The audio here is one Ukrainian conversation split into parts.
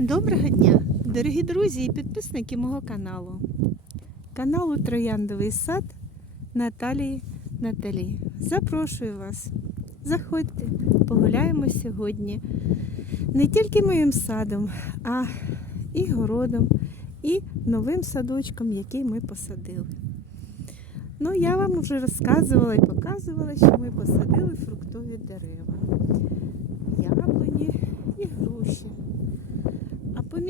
Доброго дня, дорогі друзі і підписники мого каналу. Каналу Трояндовий сад Наталії Наталії. Запрошую вас. Заходьте, погуляємо сьогодні не тільки моїм садом, а і городом, і новим садочком, який ми посадили. Ну, я вам вже розказувала і показувала, що ми посадили фруктові дерева, яблуні і груші.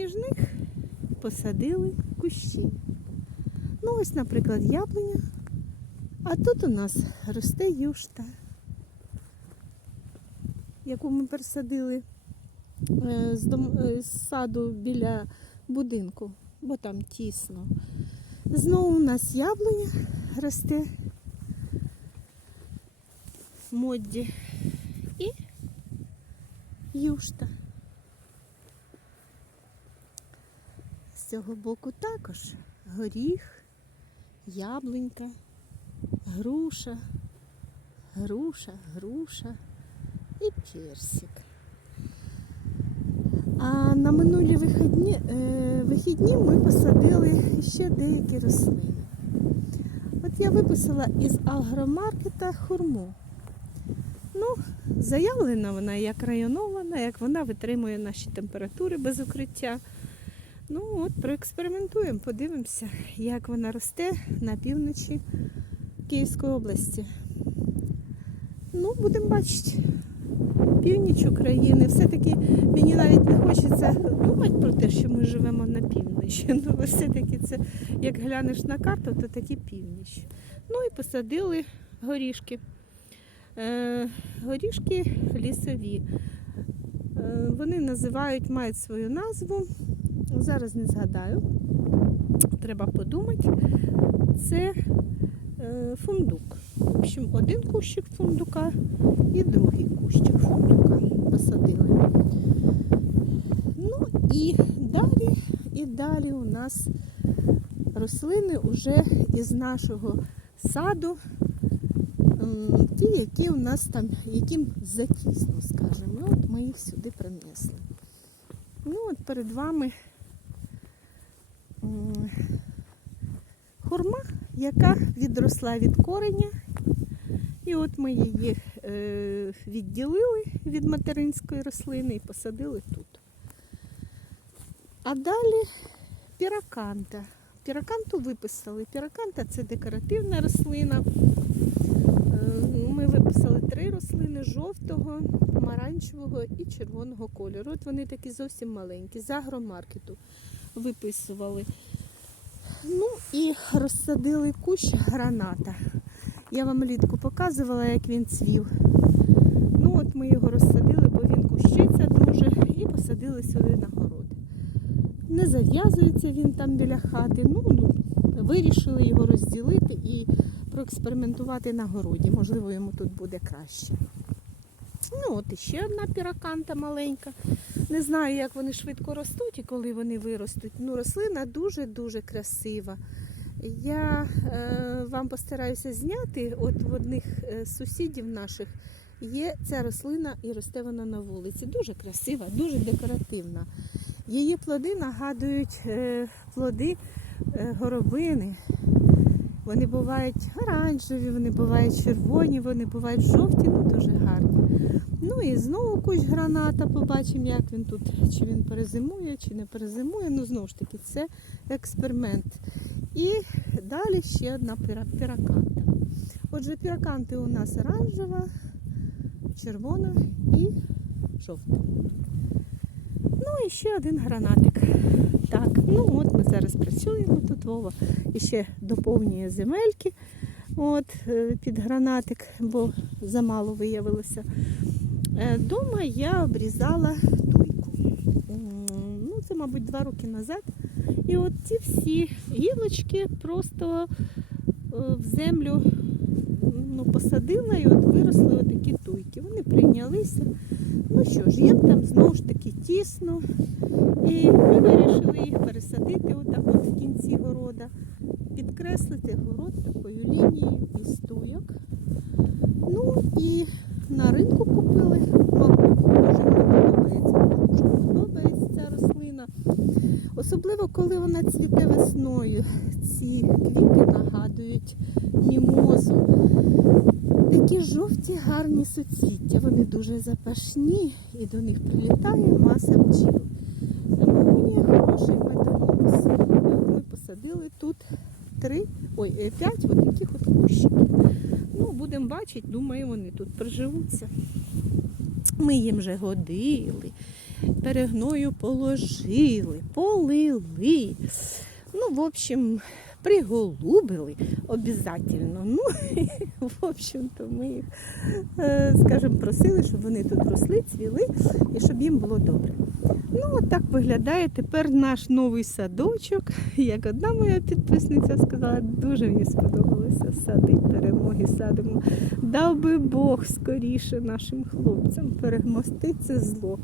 А поміж них посадили кущі. Ну, ось, наприклад, яблуня. А тут у нас росте юшта, яку ми пересадили е, з, дом... е, з саду біля будинку, бо там тісно. Знову у нас яблуня росте Модді і юшта. Цього боку також горіх, яблунька, груша, груша, груша і персик. А на минулі вихідні, е, вихідні ми посадили ще деякі рослини. От я виписала із агромаркета хурму. Ну, заявлена вона як районована, як вона витримує наші температури без укриття. Ну от проекспериментуємо, подивимося, як вона росте на півночі Київської області. Ну, будемо бачити. Північ України. Все-таки мені навіть не хочеться думати про те, що ми живемо на півночі. Ну, все-таки це, як глянеш на карту, то таки північ. Ну і посадили горішки. Е, горішки лісові. Е, вони називають, мають свою назву. Зараз не згадаю. Треба подумати. Це е, фундук. В общем, один кущик фундука і другий кущик фундука посадили. Ну і далі, і далі у нас рослини вже із нашого саду, ті, які у нас там, яким затісно, скажімо. От ми їх сюди принесли. Ну, от перед вами хурма, яка відросла від кореня. І от ми її е, відділили від материнської рослини і посадили тут. А далі піраканта. Піраканту виписали. Піраканта це декоративна рослина. Е, Ми виписали три рослини жовтого, помаранчевого і червоного кольору. От вони такі зовсім маленькі, з агромаркету виписували. Ну і розсадили кущ граната. Я вам влітку показувала, як він цвів. Ну от ми його розсадили, бо він кущиться дуже, і посадили сюди на город. Не зав'язується він там біля хати. Ну, ну вирішили його розділити і проекспериментувати на городі. Можливо, йому тут буде краще. Ну, от іще одна піраканта маленька. Не знаю, як вони швидко ростуть і коли вони виростуть. Ну, рослина дуже-дуже красива. Я е, вам постараюся зняти. От в одних е, сусідів наших є ця рослина і росте вона на вулиці. Дуже красива, дуже декоративна. Її плоди нагадують е, плоди е, горобини. Вони бувають оранжеві, вони бувають червоні, вони бувають жовті, ну дуже гарні. Ну і знову кущ граната, побачимо, як він тут, чи він перезимує, чи не перезимує. Ну, знову ж таки, це експеримент. І далі ще одна піраканта. Отже, піраканти у нас оранжева, червона і жовта. Ну і ще один гранатик. Так, ну от ми зараз працюємо тут Вова і ще доповнює земельки от, е, під гранатик, бо замало виявилося. Е, Дома я обрізала туйку. Ну, це, мабуть, два роки назад. І от ці всі гілочки просто е, в землю ну, посадила і от виросли отакі туйки. Вони прийнялися. Ну що ж, їм там знову ж таки тісно. І ми вирішили їх пересадити отак от в кінці города, підкреслити город такою лінією із туйок. Ну і на ринку купили. Мабуть, дуже подобається. Дуже подобається ця рослина. Особливо, коли вона цвіте весною. Ці квіти нагадують мімозу. Такі жовті гарні суцвіття. Вони дуже запашні і до них прилітає маса бджіл. Мені хороший медонос. Ми посадили тут три, ой, е, п'ять таких от кущиків. Ну, будемо думаю, вони тут приживуться. Ми їм вже годили, перегною положили, полили. Ну, в общем, приголубили обов'язково. Ну, в общем-то, ми їх, е, скажімо, просили, щоб вони тут росли, цвіли і щоб їм було добре. Ну, от так виглядає тепер наш новий садочок. Як одна моя підписниця сказала, дуже мені сподобалося сади, перемоги садимо. Дав би Бог скоріше нашим хлопцям перемогти це зло,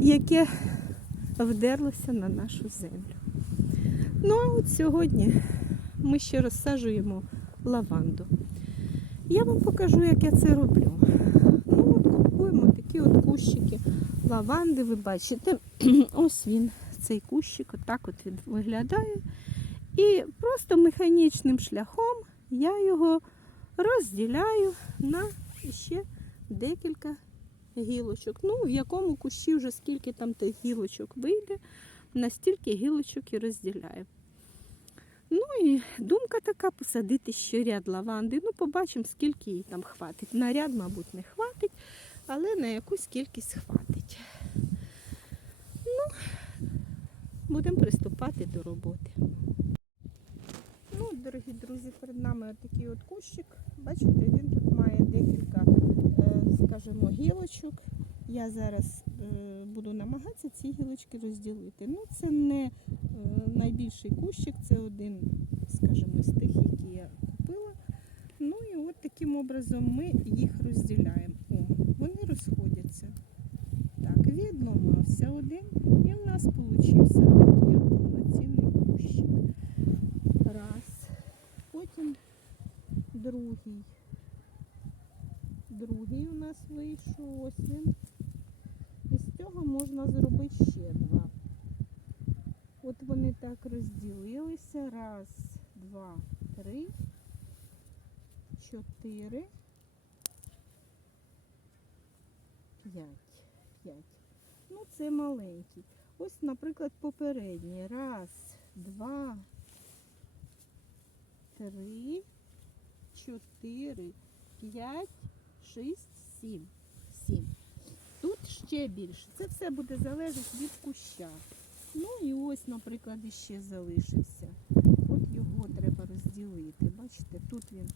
яке вдерлося на нашу землю. Ну а от сьогодні ми ще розсаджуємо лаванду. Я вам покажу, як я це роблю. Ну, от купуємо такі от кущики лаванди, ви бачите. Ось він, цей кущик, отак от він виглядає. І просто механічним шляхом я його розділяю на ще декілька гілочок. Ну, в якому кущі вже скільки там тих гілочок вийде, настільки гілочок і розділяю. Ну і думка така посадити ще ряд лаванди. Ну, побачимо, скільки їй там хватить. На ряд, мабуть, не хватить, але на якусь кількість хватить. Ну, будемо приступати до роботи. Ну, дорогі друзі, перед нами такий от кущик. Бачите, він тут має декілька, е, скажімо, гілочок. Я зараз е, буду намагатися ці гілочки розділити. Ну, це не е, найбільший кущик, це один, скажімо, з тих, які я купила. Ну і от таким образом ми їх розділяємо. О, вони розходяться. Так, відломався один, і в нас получився такий от повноцінний кущик. Раз. Потім другий. Другий у нас вийшов ось він. І з цього можна зробити ще два. От вони так розділилися. Раз, два, три, чотири, п'ять. П'ять. Ну, це маленький. Ось, наприклад, попередній. Раз, два, три, чотири, п'ять, шість, сім. Сім. Тут ще більше. Це все буде залежати від куща. Ну і ось, наприклад, іще залишився. От його треба розділити. Бачите, тут він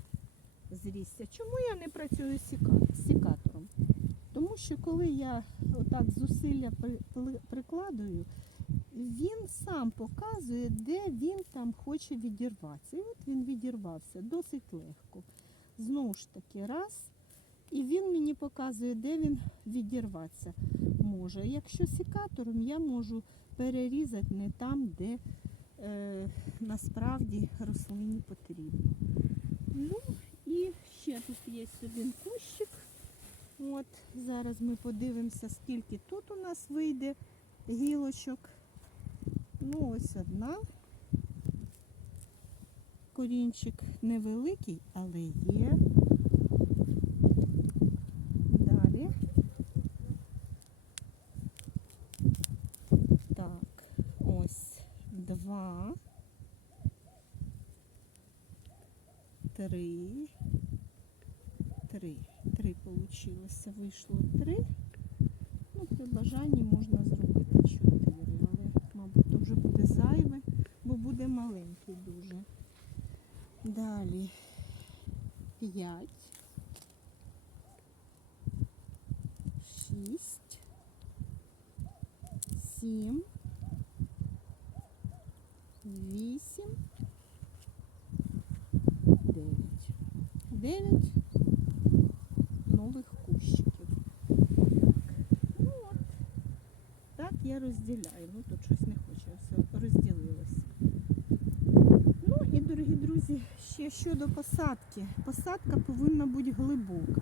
зрісся. Чому я не працюю сіка- сікатором? Тому що коли я отак зусилля прикладую, він сам показує, де він там хоче відірватися. І от він відірвався досить легко. Знову ж таки, раз. І він мені показує, де він відірватися може. Якщо сікатором, я можу перерізати не там, де е, насправді рослині потрібно. Ну і ще тут є один кущик. От, зараз ми подивимося, скільки тут у нас вийде гілочок. Ну, ось одна. Корінчик невеликий, але є. Далі. Так, ось два. Три вийшло. Вийшло три, Ну, при бажанні можна зробити чотири. але, мабуть, то вже буде зайве, бо буде маленький дуже. Далі 5, 6, 7. Я розділяю. Ну тут щось не хоче, все розділилося. Ну і, дорогі друзі, ще щодо посадки. Посадка повинна бути глибока.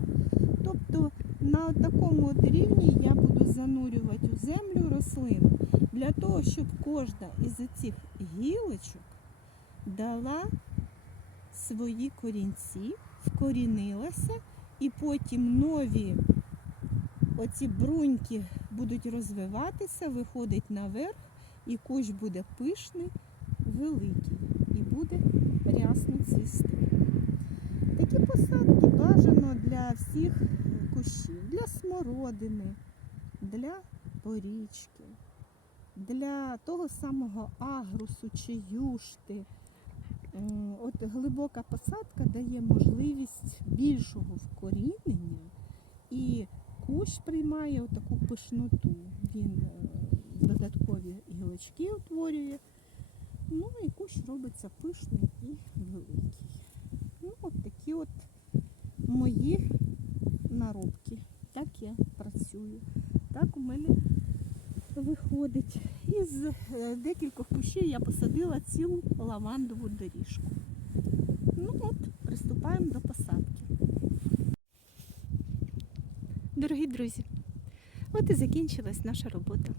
Тобто на такому от рівні я буду занурювати у землю рослину для того, щоб кожна із цих гілочок дала свої корінці, вкорінилася, і потім нові оці бруньки будуть розвиватися, виходить наверх, і кущ буде пишний, великий і буде рясно цвісти. Такі посадки бажано для всіх кущів, для смородини, для порічки, для того самого агрусу чи юшти. От глибока посадка дає можливість більшого вкорінення і кущ приймає таку пишноту. Він е, додаткові гілочки утворює. Ну і кущ робиться пишний і великий. Ну, от такі от мої наробки. Так я працюю. Так у мене виходить. Із е, декількох кущів я посадила цілу лавандову доріжку. Ну от, приступаємо до посадки. Дорогі друзі, от і закінчилась наша робота.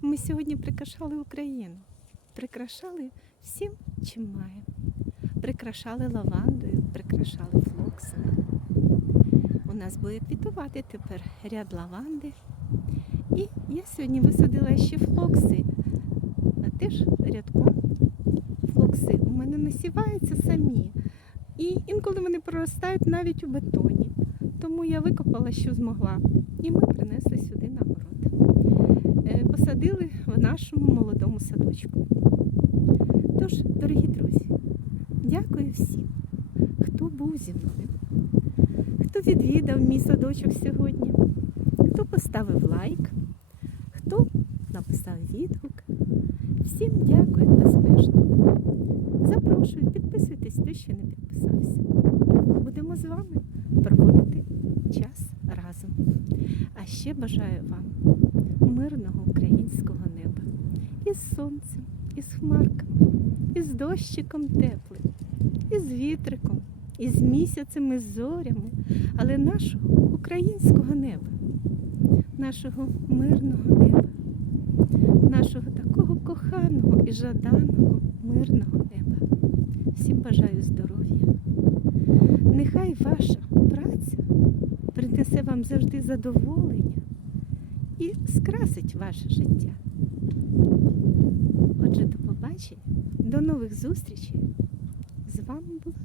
Ми сьогодні прикрашали Україну, прикрашали всім, чим маємо. Прикрашали лавандою, прикрашали флоксами. У нас буде квітувати тепер ряд лаванди. І я сьогодні висадила ще флокси. А теж рядком флокси у мене насіваються самі. І інколи вони проростають навіть у бетоні. Тому я викопала, що змогла. І ми принесли сюди на город. Е, Посадили в нашому молодому садочку. Тож, дорогі друзі, дякую всім, хто був зі мною, хто відвідав мій садочок сьогодні, хто поставив лайк, хто написав відгук. Всім дякую безмежно. Запрошую, підписуйтесь, хто ще не підписався. Будемо з вами проводити ще бажаю вам мирного українського неба із сонцем, із хмарками, із дощиком теплим, із вітриком, із місяцем, із зорями, але нашого українського неба, нашого мирного неба, нашого такого коханого і жаданого мирного неба. Всім бажаю здоров'я. Нехай ваша праця принесе вам завжди задоволення і скрасить ваше життя. Отже, до побачення, до нових зустрічей. З вами була